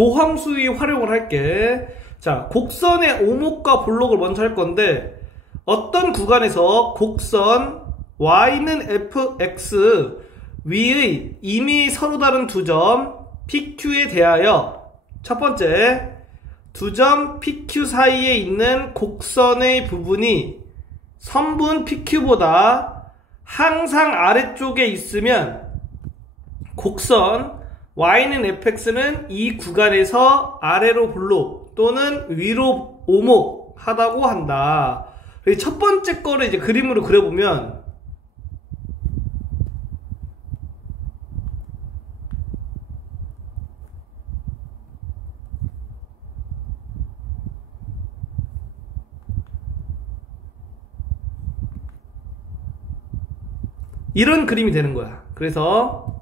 도함수의 활용을 할게. 자, 곡선의 오목과 볼록을 먼저 할 건데, 어떤 구간에서 곡선 y는 fx 위의 이미 서로 다른 두 점 PQ에 대하여 첫 번째, 두 점 PQ 사이에 있는 곡선의 부분이 선분 PQ보다 항상 아래쪽에 있으면 곡선 y는 fx는 이 구간에서 아래로 볼록 또는 위로 오목하다고 한다. 첫 번째 거를 이제 그림으로 그려보면 이런 그림이 되는 거야. 그래서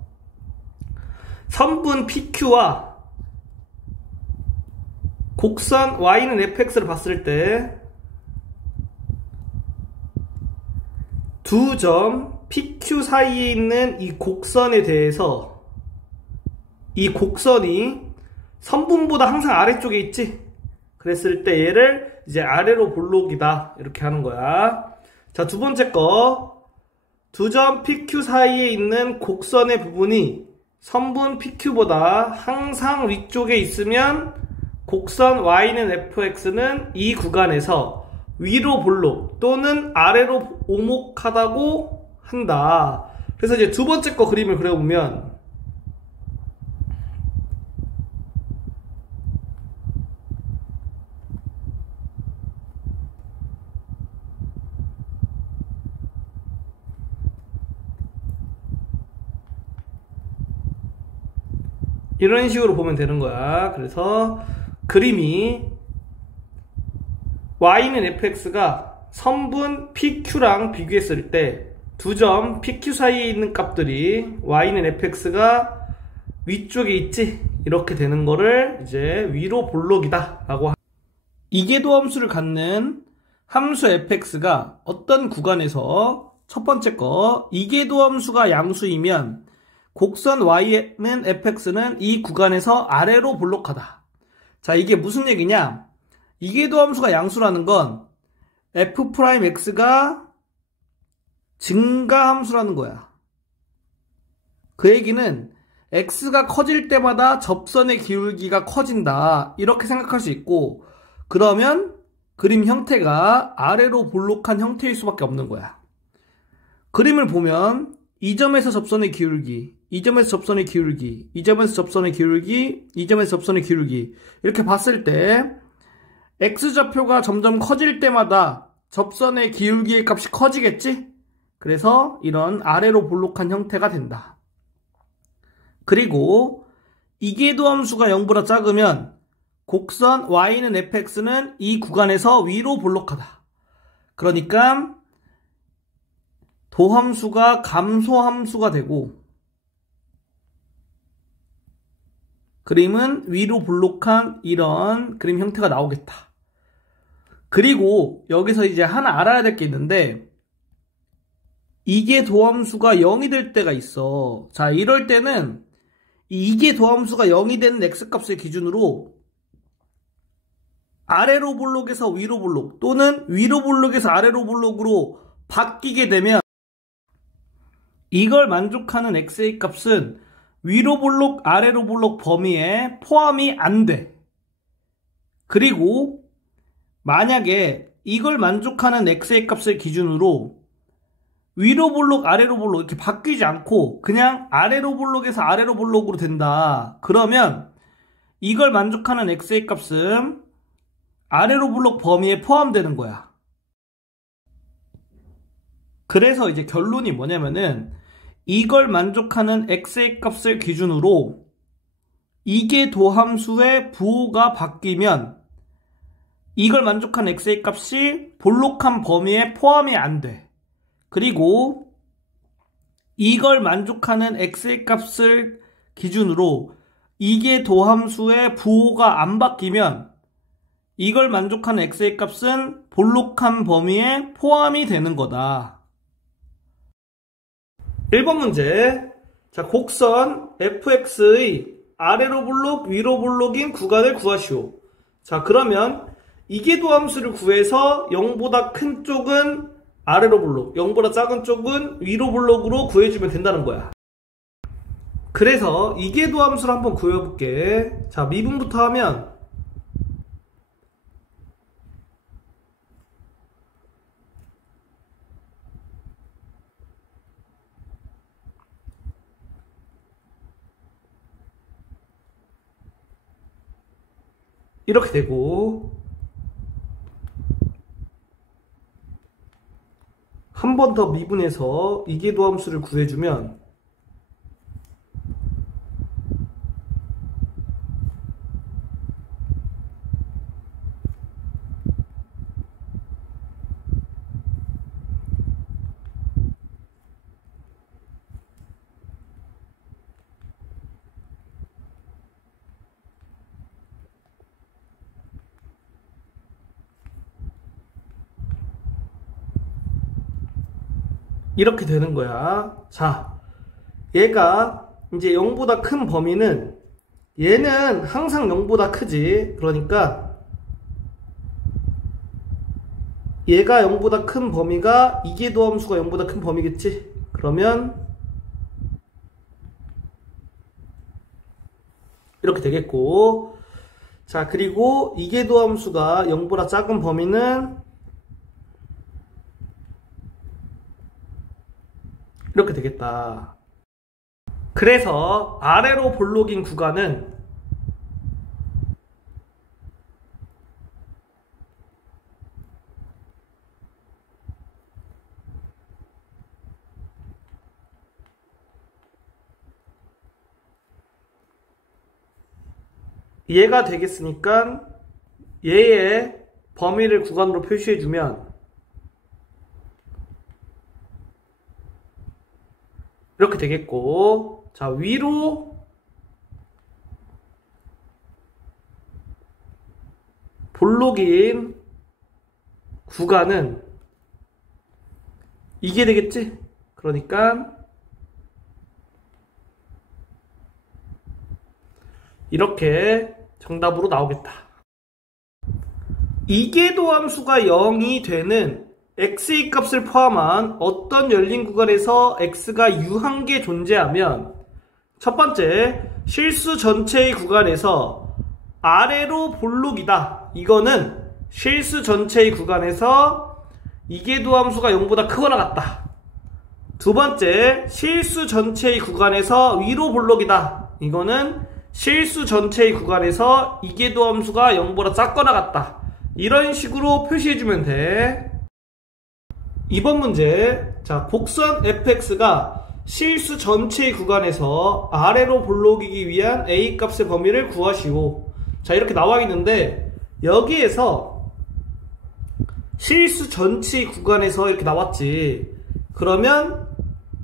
선분 PQ와 곡선 y는 fx를 봤을 때 두 점 PQ 사이에 있는 이 곡선에 대해서 이 곡선이 선분보다 항상 아래쪽에 있지? 그랬을 때 얘를 이제 아래로 볼록이다 이렇게 하는 거야. 자, 두 번째 거, 두 점 PQ 사이에 있는 곡선의 부분이 선분 PQ보다 항상 위쪽에 있으면 곡선 y는 fx는 이 구간에서 위로 볼록 또는 아래로 오목하다고 한다. 그래서 이제 두 번째 거 그림을 그려보면 이런 식으로 보면 되는 거야. 그래서 그림이 y는 fx가 선분 PQ랑 비교했을 때 두 점 PQ 사이에 있는 값들이 y는 fx가 위쪽에 있지? 이렇게 되는 거를 이제 위로 볼록이다 라고 이계도함수를 갖는 함수 fx가 어떤 구간에서 첫 번째 거 이계도함수가 양수이면 곡선 y는 fx는 이 구간에서 아래로 볼록하다. 자, 이게 무슨 얘기냐? 이계도함수가 양수라는 건 f'x가 증가함수라는 거야. 그 얘기는 x가 커질 때마다 접선의 기울기가 커진다 이렇게 생각할 수 있고, 그러면 그림 형태가 아래로 볼록한 형태일 수밖에 없는 거야. 그림을 보면 이 점에서 접선의 기울기, 이 점에서 접선의 기울기, 이 점에서 접선의 기울기, 이 점에서 접선의 기울기 이렇게 봤을 때 x좌표가 점점 커질 때마다 접선의 기울기의 값이 커지겠지? 그래서 이런 아래로 볼록한 형태가 된다. 그리고 이계도함수가 0보다 작으면 곡선 y는 fx는 이 구간에서 위로 볼록하다. 그러니까 도함수가 감소함수가 되고 그림은 위로 볼록한 이런 그림 형태가 나오겠다. 그리고 여기서 이제 하나 알아야 될 게 있는데, 이계도함수가 0이 될 때가 있어. 자, 이럴 때는 이 이계도함수가 0이 되는 x값을 기준으로 아래로 볼록에서 위로 볼록 또는 위로 볼록에서 아래로 볼록으로 바뀌게 되면 이걸 만족하는 x의 값은 위로 볼록 아래로 볼록 범위에 포함이 안 돼. 그리고 만약에 이걸 만족하는 x의 값을 기준으로 위로 볼록 아래로 볼록 이렇게 바뀌지 않고 그냥 아래로 볼록에서 아래로 볼록으로 된다. 그러면 이걸 만족하는 x의 값은 아래로 볼록 범위에 포함되는 거야. 그래서 이제 결론이 뭐냐면은 이걸 만족하는 x의 값을 기준으로 이계도함수의 부호가 바뀌면 이걸 만족한 x의 값이 볼록한 범위에 포함이 안 돼. 그리고 이걸 만족하는 x의 값을 기준으로 이계도함수의 부호가 안 바뀌면 이걸 만족하는 x의 값은 볼록한 범위에 포함이 되는 거다. 1번 문제. 자, 곡선 fx의 아래로 볼록, 위로 볼록인 구간을 구하시오. 자, 그러면 이계도함수를 구해서 0보다 큰 쪽은 아래로 볼록, 0보다 작은 쪽은 위로 볼록으로 구해주면 된다는 거야. 그래서 이계도함수를 한번 구해볼게. 자, 미분부터 하면 이렇게 되고, 한 번 더 미분해서 이계도함수를 구해주면 이렇게 되는 거야. 자, 얘가 이제 0보다 큰 범위는 얘는 항상 0보다 크지. 그러니까 얘가 0보다 큰 범위가 이계도함수가 0보다 큰 범위겠지. 그러면 이렇게 되겠고, 자, 그리고 이계도함수가 0보다 작은 범위는 이렇게 되겠다. 그래서 아래로 볼록인 구간은 얘가 되겠으니까 얘의 범위를 구간으로 표시해주면 이렇게 되겠고, 자, 위로 볼록인 구간은 이게 되겠지? 그러니까 이렇게 정답으로 나오겠다. 이계도함수가 0이 되는 x의 값을 포함한 어떤 열린 구간에서 x가 u한개 존재하면, 첫 번째, 실수 전체의 구간에서 아래로 볼록이다. 이거는 실수 전체의 구간에서 이계도함수가 0보다 크거나 같다. 두 번째, 실수 전체의 구간에서 위로 볼록이다. 이거는 실수 전체의 구간에서 이계도함수가 0보다 작거나 같다. 이런 식으로 표시해주면 돼. 이번 문제, 자, 곡선 fx가 실수 전체의 구간에서 아래로 볼록이기 위한 a 값의 범위를 구하시오. 자, 이렇게 나와 있는데 여기에서 실수 전체의 구간에서 이렇게 나왔지. 그러면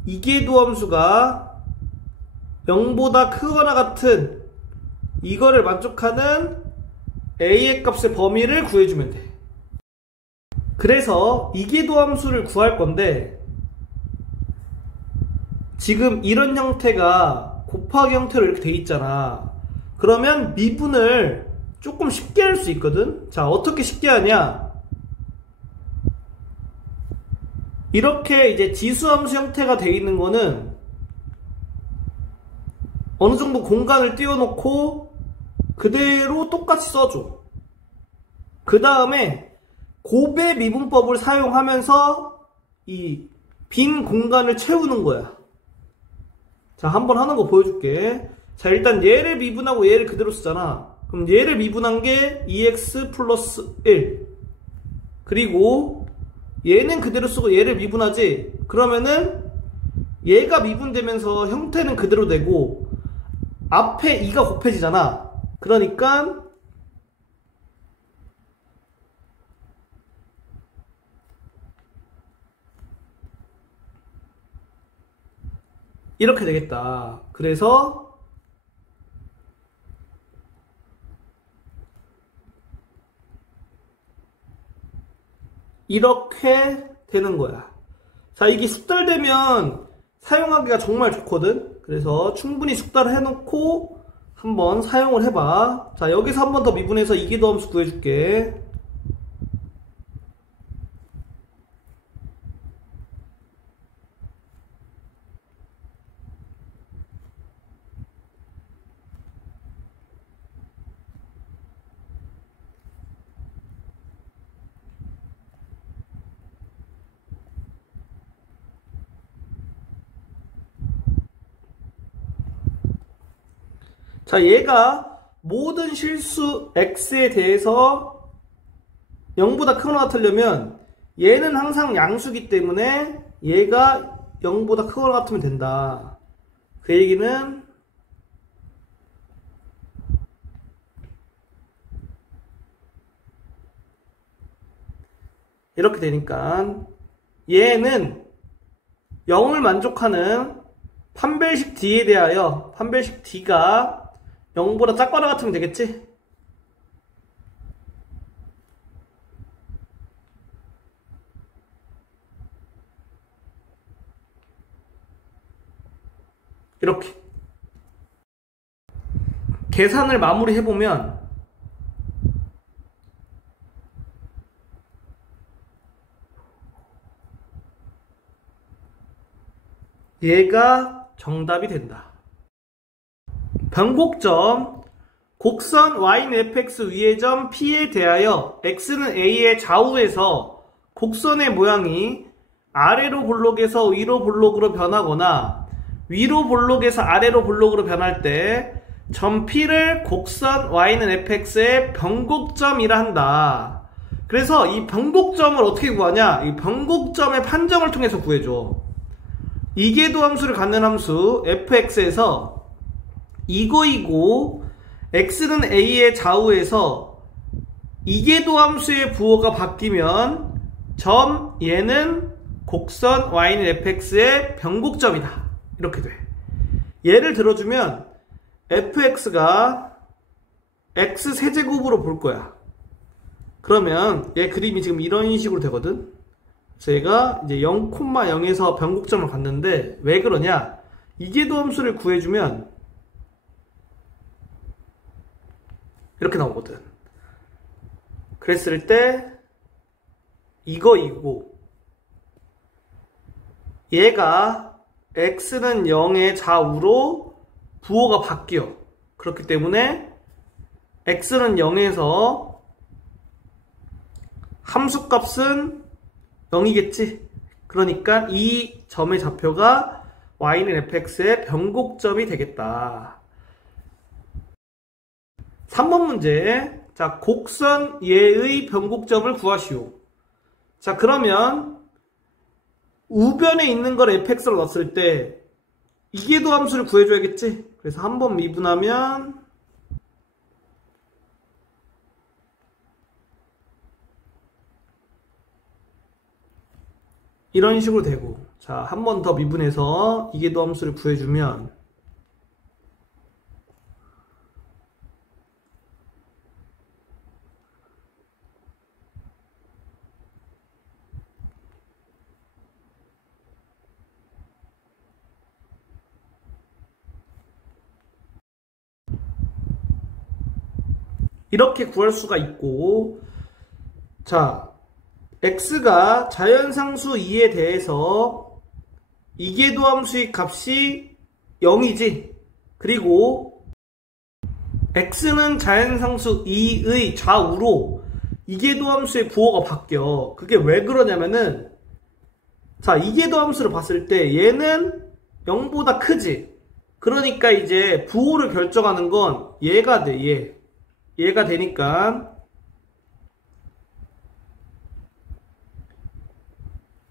이계도함수가 0보다 크거나 같은 이거를 만족하는 a의 값의 범위를 구해주면 돼. 그래서 이계도함수를 구할 건데, 지금 이런 형태가 곱하기 형태로 이렇게 돼 있잖아. 그러면 미분을 조금 쉽게 할 수 있거든. 자, 어떻게 쉽게 하냐, 이렇게 이제 지수함수 형태가 돼 있는 거는 어느 정도 공간을 띄워놓고 그대로 똑같이 써줘. 그 다음에 곱의 미분법을 사용하면서 이 빈 공간을 채우는 거야. 자, 한번 하는 거 보여줄게. 자, 일단 얘를 미분하고 얘를 그대로 쓰잖아. 그럼 얘를 미분한 게 2x 플러스 1. 그리고 얘는 그대로 쓰고 얘를 미분하지. 그러면은 얘가 미분되면서 형태는 그대로 되고 앞에 2가 곱해지잖아. 그러니까 이렇게 되겠다. 그래서 이렇게 되는 거야. 자, 이게 숙달되면 사용하기가 정말 좋거든. 그래서 충분히 숙달을 해놓고 한번 사용을 해봐. 자, 여기서 한 번 더 미분해서 이계도함수 구해줄게. 자, 얘가 모든 실수 x에 대해서 0보다 크거나 같으려면 얘는 항상 양수기 때문에 얘가 0보다 크거나 같으면 된다. 그 얘기는 이렇게 되니까 얘는 0을 만족하는 판별식 D에 대하여 판별식 D가 0보다 작거나 같으면 되겠지? 이렇게 계산을 마무리해보면 얘가 정답이 된다. 변곡점 곡선 y는 fx 위의 점 P에 대하여 x는 a의 좌우에서 곡선의 모양이 아래로 볼록에서 위로 볼록으로 변하거나 위로 볼록에서 아래로 볼록으로 변할 때 점 P를 곡선 y는 fx의 변곡점이라 한다. 그래서 이 변곡점을 어떻게 구하냐? 이 변곡점의 판정을 통해서 구해줘. 이계도함수를 갖는 함수 fx에서 이거이고 x는 a의 좌우에서 이계도함수의 부호가 바뀌면 점 얘는 곡선 y는 fx의 변곡점이다. 이렇게 돼. 예를 들어주면 fx가 x세제곱으로 볼 거야. 그러면 얘 그림이 지금 이런 식으로 되거든. 그래서 얘가 이제 0,0에서 변곡점을 갖는데 왜 그러냐? 이계도함수를 구해주면 이렇게 나오거든. 그랬을 때 이거이고 얘가 x는 0의 좌우로 부호가 바뀌어. 그렇기 때문에 x는 0에서 함수값은 0이겠지. 그러니까 이 점의 좌표가 y는 fx의 변곡점이 되겠다. 3번 문제. 자, 곡선 얘의 변곡점을 구하시오. 자, 그러면 우변에 있는 걸 fx로 넣었을 때 이계도함수를 구해줘야겠지. 그래서 한번 미분하면 이런 식으로 되고, 자, 한 번 더 미분해서 이계도함수를 구해주면 이렇게 구할 수가 있고, 자, x가 자연상수 2에 대해서 이계도함수의 값이 0이지. 그리고 x는 자연상수 2의 좌우로 이계도함수의 부호가 바뀌어. 그게 왜 그러냐면은, 자, 이계도함수를 봤을 때 얘는 0보다 크지. 그러니까 이제 부호를 결정하는 건 얘가 돼. 얘가 되니까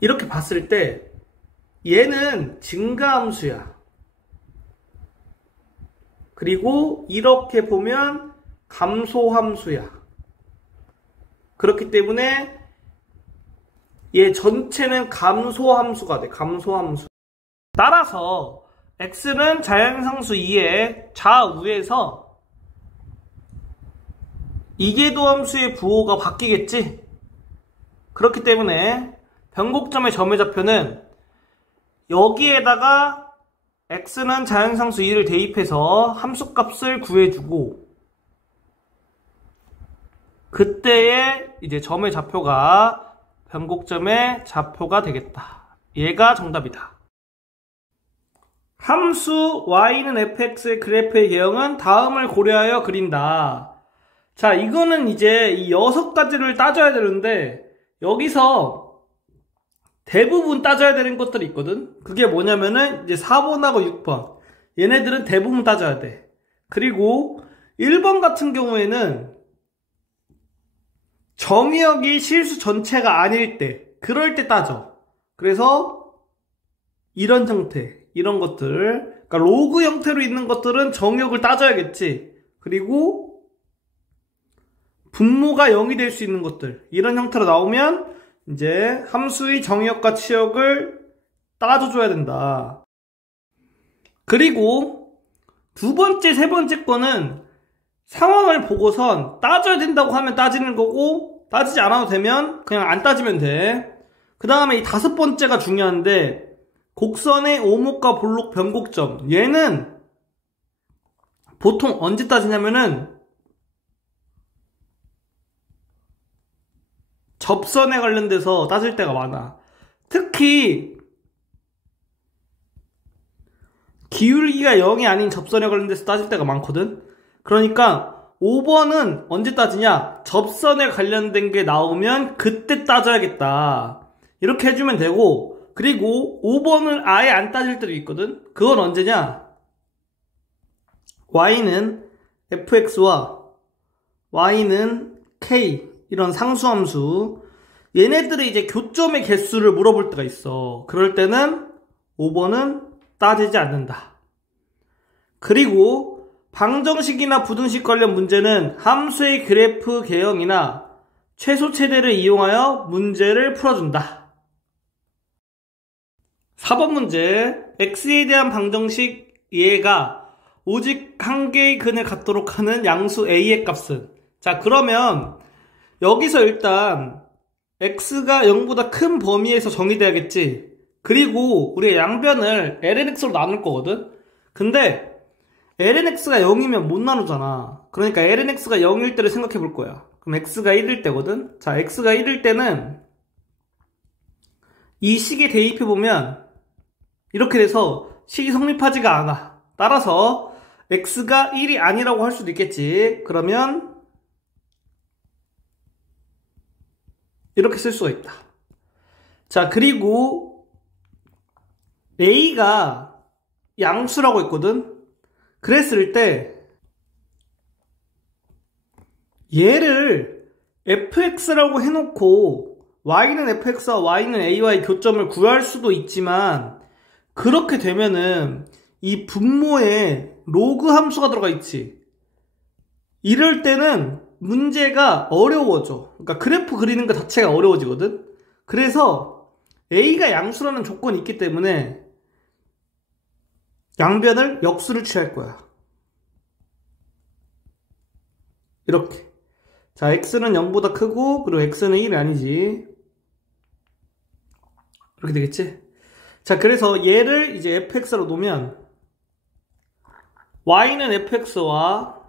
이렇게 봤을 때 얘는 증가함수야. 그리고 이렇게 보면 감소함수야. 그렇기 때문에 얘 전체는 감소함수가 돼. 감소함수. 따라서 x는 자연상수 2의 좌우에서 이계도함수의 부호가 바뀌겠지. 그렇기 때문에 변곡점의 점의 좌표는 여기에다가 x는 자연상수 2를 대입해서 함수값을 구해주고 그때의 이제 점의 좌표가 변곡점의 좌표가 되겠다. 얘가 정답이다. 함수 y는 fx의 그래프의 개형은 다음을 고려하여 그린다. 자, 이거는 이제 이 6가지를 따져야 되는데 여기서 대부분 따져야 되는 것들이 있거든. 그게 뭐냐면은 이제 4번하고 6번. 얘네들은 대부분 따져야 돼. 그리고 1번 같은 경우에는 정의역이 실수 전체가 아닐 때, 그럴 때 따져. 그래서 이런 형태, 이런 것들, 그러니까 로그 형태로 있는 것들은 정의역을 따져야겠지. 그리고 분모가 0이 될 수 있는 것들, 이런 형태로 나오면 이제 함수의 정의역과 치역을 따져줘야 된다. 그리고 두 번째, 세 번째 거는 상황을 보고선 따져야 된다고 하면 따지는 거고 따지지 않아도 되면 그냥 안 따지면 돼. 그 다음에 이 5번째가 중요한데 곡선의 오목과 볼록 변곡점, 얘는 보통 언제 따지냐면은 접선에 관련돼서 따질 때가 많아. 특히 기울기가 0이 아닌 접선에 관련돼서 따질 때가 많거든. 그러니까 5번은 언제 따지냐? 접선에 관련된 게 나오면 그때 따져야겠다. 이렇게 해주면 되고, 그리고 5번을 아예 안 따질 때도 있거든. 그건 언제냐? y는 fx와 y는 k, 이런 상수함수, 얘네들의 이제 교점의 개수를 물어볼 때가 있어. 그럴 때는 5번은 따지지 않는다. 그리고 방정식이나 부등식 관련 문제는 함수의 그래프 개형이나 최소 최대를 이용하여 문제를 풀어준다. 4번 문제, x에 대한 방정식 얘가 오직 한 개의 근을 갖도록 하는 양수 a의 값은, 자, 그러면 여기서 일단 x가 0보다 큰 범위에서 정의돼야겠지. 그리고 우리가 양변을 lnx로 나눌 거거든. 근데 lnx가 0이면 못 나누잖아. 그러니까 lnx가 0일 때를 생각해 볼 거야. 그럼 x가 1일 때거든. 자, x가 1일 때는 이 식에 대입해 보면 이렇게 돼서 식이 성립하지가 않아. 따라서 x가 1이 아니라고 할 수도 있겠지. 그러면 이렇게 쓸 수가 있다. 자, 그리고 a가 양수라고 했거든. 그랬을 때 얘를 fx라고 해놓고 y는 fx와 y는 a와의 교점을 구할 수도 있지만, 그렇게 되면은 이 분모에 로그 함수가 들어가 있지. 이럴 때는 문제가 어려워져. 그러니까 그래프 그리는 것 자체가 어려워지거든. 그래서 a가 양수라는 조건이 있기 때문에 양변을 역수를 취할 거야. 이렇게. 자, x는 0보다 크고, 그리고 x는 1이 아니지. 이렇게 되겠지? 자, 그래서 얘를 이제 fx로 놓으면 y는 fx와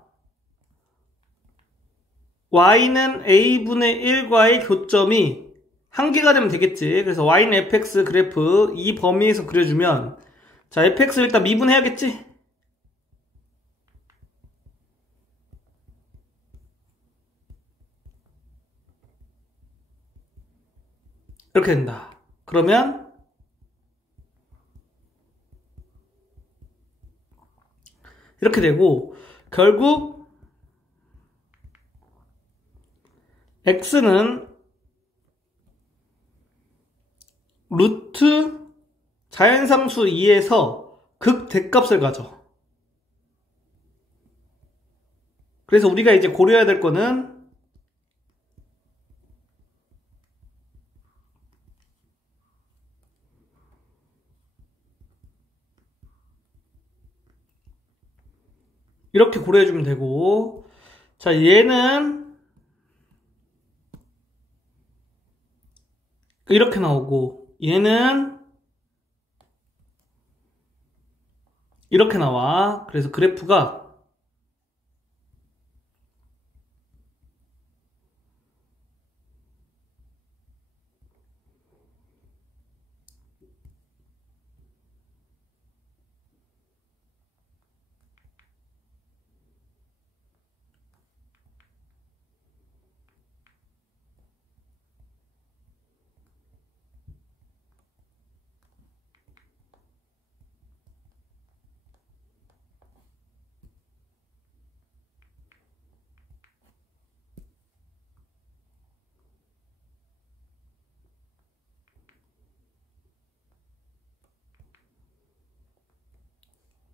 y는 a분의 1과의 교점이 한 개가 되면 되겠지. 그래서 y는 fx 그래프 이 범위에서 그려주면, 자, fx 일단 미분해야겠지? 이렇게 된다. 그러면 이렇게 되고, 결국 x는 루트 자연상수 2에서 극대값을 가져. 그래서 우리가 이제 고려해야 될 거는 이렇게 고려해주면 되고, 자, 얘는 이렇게 나오고, 얘는 이렇게 나와. 그래서 그래프가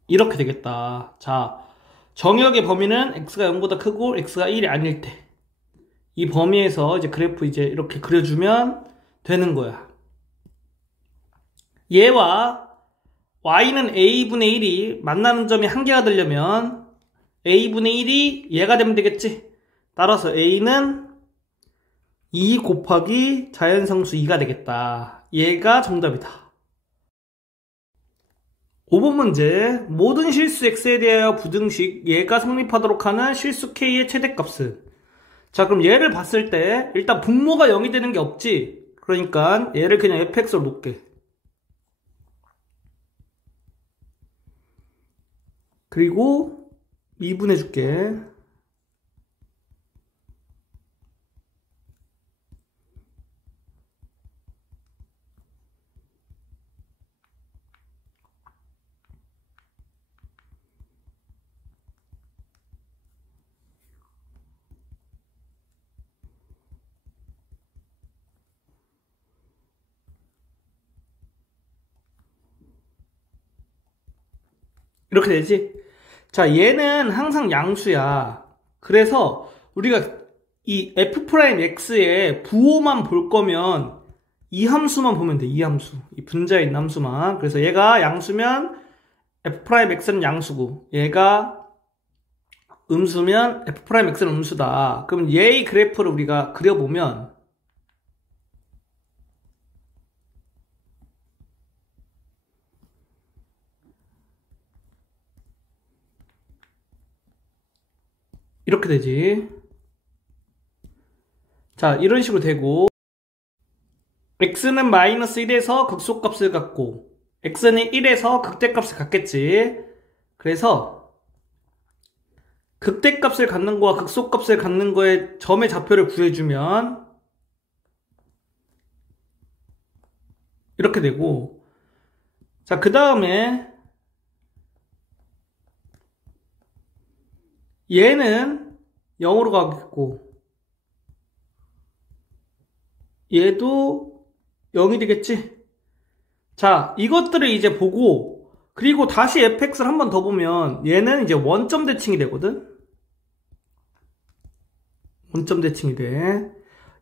이렇게 되겠다. 자, 정역의 범위는 x가 0보다 크고 x가 1이 아닐 때 이 범위에서 이제 그래프 이제 이렇게 그려주면 되는 거야. 얘와 y는 a분의 1이 만나는 점이 한 개가 되려면 a분의 1이 얘가 되면 되겠지. 따라서 a는 2 곱하기 자연상수 2가 되겠다. 얘가 정답이다. 5번 문제. 모든 실수 x에 대하여 부등식 얘가 성립하도록 하는 실수 k의 최대값은. 자, 그럼 얘를 봤을 때 일단 분모가 0이 되는 게 없지. 그러니까 얘를 그냥 fx로 놓을게. 그리고 미분해 줄게. 이렇게 되지? 자, 얘는 항상 양수야. 그래서 우리가 이 f'x의 부호만 볼 거면 이 함수만 보면 돼. 이 함수. 이 분자에 있는 함수만. 그래서 얘가 양수면 f'x는 양수고 얘가 음수면 f'x는 음수다. 그럼 얘의 그래프를 우리가 그려보면 이렇게 되지. 자, 이런 식으로 되고 x는 마이너스 1에서 극소값을 갖고 x는 1에서 극대값을 갖겠지. 그래서 극대값을 갖는 거와 극소값을 갖는 거의 점의 좌표를 구해주면 이렇게 되고, 자, 그 다음에 얘는 0으로 가겠고 얘도 0이 되겠지. 자, 이것들을 이제 보고 그리고 다시 fx를 한 번 더 보면 얘는 이제 원점 대칭이 되거든. 원점 대칭이 돼.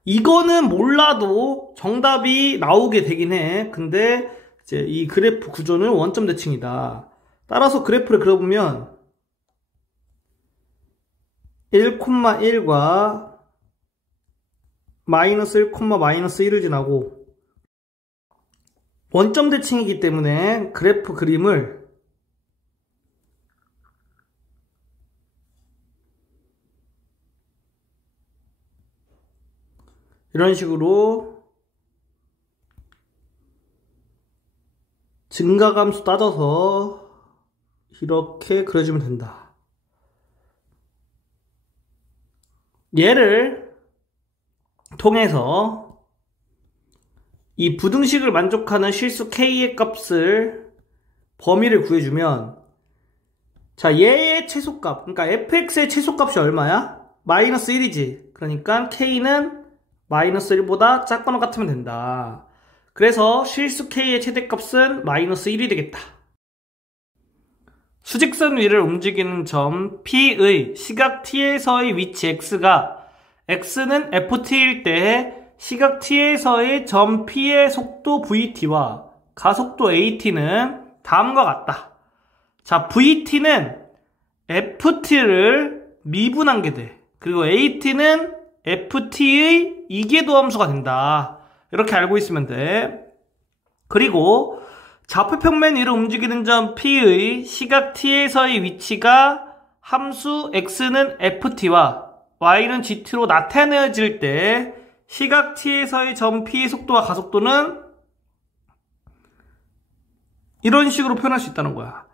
이거는 몰라도 정답이 나오게 되긴 해. 근데 이제 이 그래프 구조는 원점 대칭이다. 따라서 그래프를 그려보면 1,1과 마이너스 1, 마이너스 1을 지나고 원점 대칭이기 때문에 그래프 그림을 이런 식으로 증가감수 따져서 이렇게 그려주면 된다. 얘를 통해서 이 부등식을 만족하는 실수 k의 값을 범위를 구해주면, 자, 얘의 최소값, 그러니까 fx의 최소값이 얼마야? 마이너스 1이지. 그러니까 k는 마이너스 1보다 작거나 같으면 된다. 그래서 실수 k의 최대값은 마이너스 1이 되겠다. 수직선 위를 움직이는 점 P의 시각 T에서의 위치 X가 X는 FT일 때 시각 T에서의 점 P의 속도 VT와 가속도 AT는 다음과 같다. 자, VT는 FT를 미분한 게 돼. 그리고 AT는 FT의 이계도 함수가 된다. 이렇게 알고 있으면 돼. 그리고 좌표평면 위로 움직이는 점 P의 시각 T에서의 위치가 함수 x는 ft와 y는 gt로 나타내어질 때 시각 T에서의 점 P의 속도와 가속도는 이런 식으로 표현할 수 있다는 거야.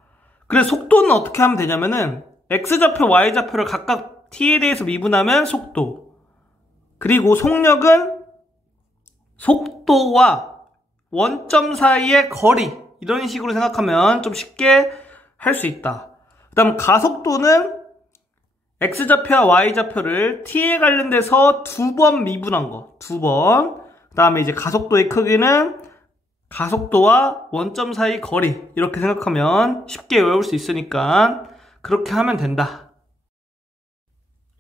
그래서 속도는 어떻게 하면 되냐면은 x좌표, y좌표를 각각 t에 대해서 미분하면 속도, 그리고 속력은 속도와 원점 사이의 거리, 이런 식으로 생각하면 좀 쉽게 할 수 있다. 그 다음 가속도는 x좌표와 y좌표를 t에 관련돼서 2번 미분한 거, 2번. 그 다음에 이제 가속도의 크기는 가속도와 원점 사이 거리, 이렇게 생각하면 쉽게 외울 수 있으니까 그렇게 하면 된다.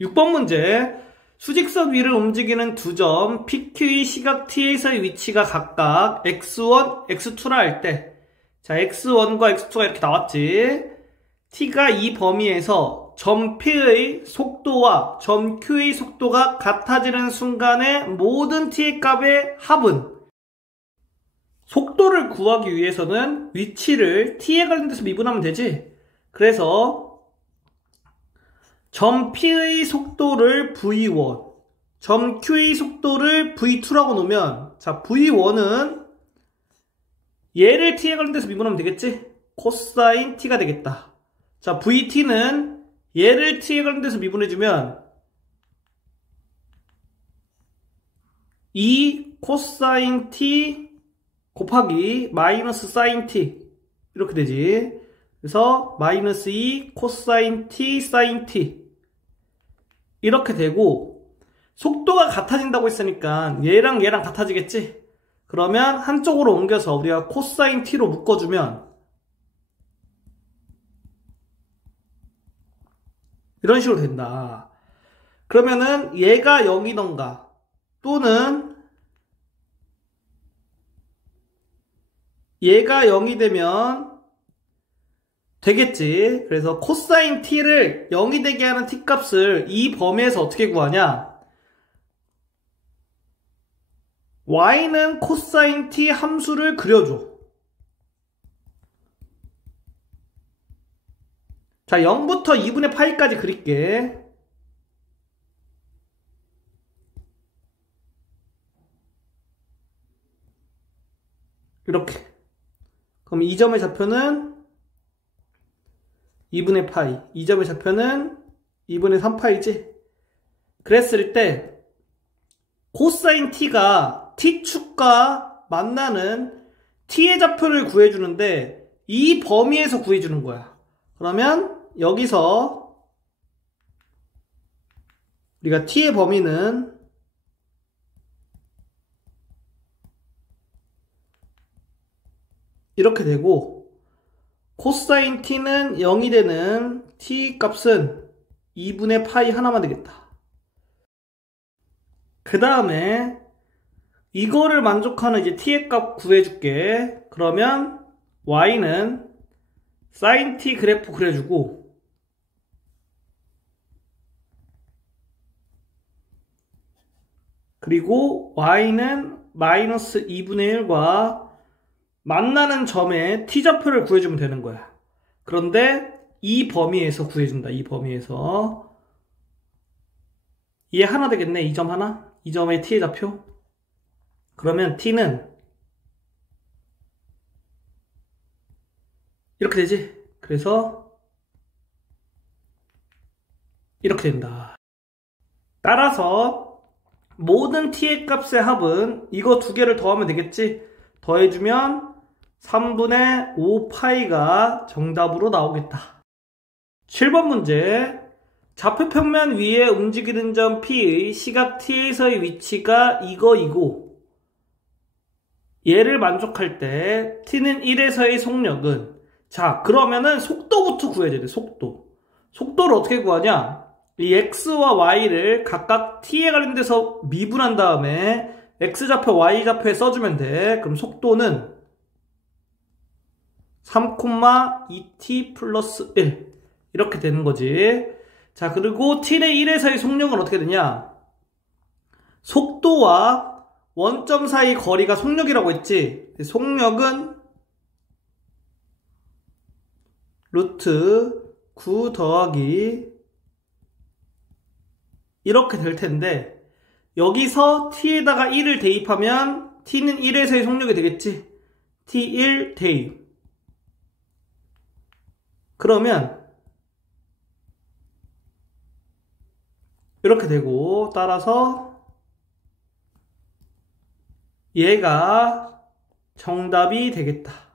6번 문제. 수직선 위를 움직이는 두 점 PQ의 시각 T에서의 위치가 각각 x1, x2라 할 때, 자, x1과 x2가 이렇게 나왔지. T가 이 범위에서 점 P의 속도와 점 Q의 속도가 같아지는 순간의 모든 T의 값의 합은, 속도를 구하기 위해서는 위치를 T에 관련돼서 미분하면 되지. 그래서 점 P의 속도를 V1, 점 Q의 속도를 V2라고 놓으면, 자, V1은 얘를 T에 관련돼서 미분하면 되겠지? 코사인 T가 되겠다. 자, VT는 얘를 T에 관련돼서 미분해주면 2 코사인 T 곱하기 마이너스 사인 T, 이렇게 되지. 그래서 마이너스 2 코사인 T 사인 T, 이렇게 되고, 속도가 같아진다고 했으니까 얘랑 얘랑 같아지겠지? 그러면 한쪽으로 옮겨서 우리가 코사인 T로 묶어주면 이런 식으로 된다. 그러면은 얘가 0이던가 또는 얘가 0이 되면 되겠지. 그래서 코사인 T를 0이 되게 하는 T 값을 이 범위에서 어떻게 구하냐? Y는 코사인 T 함수를 그려줘. 자, 0부터 2분의 파이까지 그릴게. 이렇게. 그럼 이 점의 좌표는 2분의 파이, 이 점의 좌표는 2분의 3파이지? 그랬을 때 코사인 T가 T축과 만나는 T의 좌표를 구해주는데 이 범위에서 구해주는 거야. 그러면 여기서 우리가 T의 범위는 이렇게 되고, 코사인 T는 0이 되는 T 값은 2분의 파이 하나만 되겠다. 그 다음에 이거를 만족하는 이제 T의 값 구해줄게. 그러면 Y는 사인 T 그래프 그려주고, 그리고 Y는 마이너스 2분의 1과 만나는 점의 T좌표를 구해주면 되는 거야. 그런데 이 범위에서 구해준다. 이 범위에서. 얘 하나 되겠네. 이 점 하나. 이 점의 T의 좌표. 그러면 T는 이렇게 되지. 그래서 이렇게 된다. 따라서 모든 T의 값의 합은 이거 두 개를 더하면 되겠지. 더해주면 3분의 5파이가 정답으로 나오겠다. 7번 문제. 좌표평면 위에 움직이는 점 P의 시각 T에서의 위치가 이거이고, 얘를 만족할 때 T는 1에서의 속력은, 자, 그러면은 속도부터 구해야 돼. 속도를 어떻게 구하냐? 이 X와 Y를 각각 T에 관련돼서 미분한 다음에 X좌표, Y좌표에 써주면 돼. 그럼 속도는 3,2t 플러스 1 이렇게 되는 거지. 자, 그리고 T의 1에서의 속력은 어떻게 되냐? 속도와 원점 사이 거리가 속력이라고 했지. 속력은 루트 9 더하기 이렇게 될 텐데 여기서 t에다가 1을 대입하면 t는 1에서의 속력이 되겠지. t1 대입. 그러면 이렇게 되고 따라서 얘가 정답이 되겠다.